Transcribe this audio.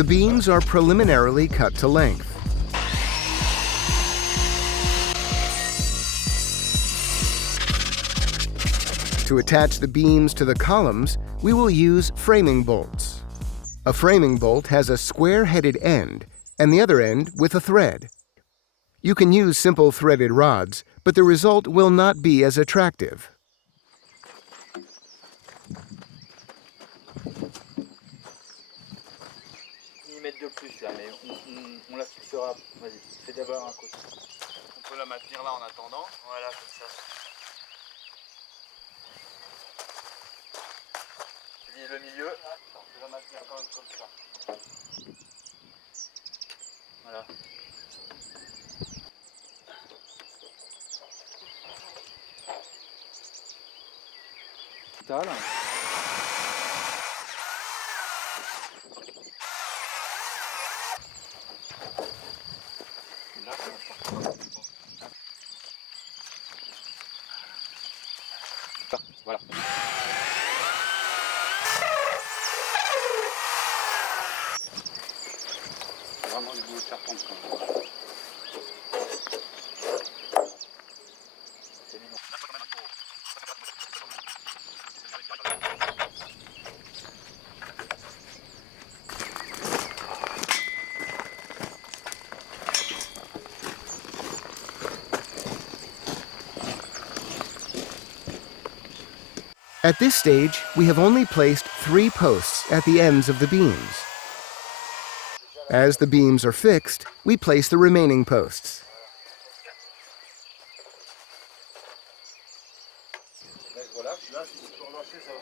The beams are preliminarily cut to length. To attach the beams to the columns, we will use framing bolts. A framing bolt has a square-headed end and the other end with a thread. You can use simple threaded rods, but the result will not be as attractive. De plus là, mais on la fixera. Vas-y, fais d'abord un côté. On peut la maintenir là en attendant. Voilà, comme ça. Tu vises le milieu. On peut la maintenir quand même comme ça. Voilà. Là. Voilà. C'est vraiment du boulot de serpent quand même. C'est mignon. At this stage, we have only placed 3 posts at the ends of the beams. As the beams are fixed, we place the remaining posts. Voilà, là, si tu peux relâcher, ça va.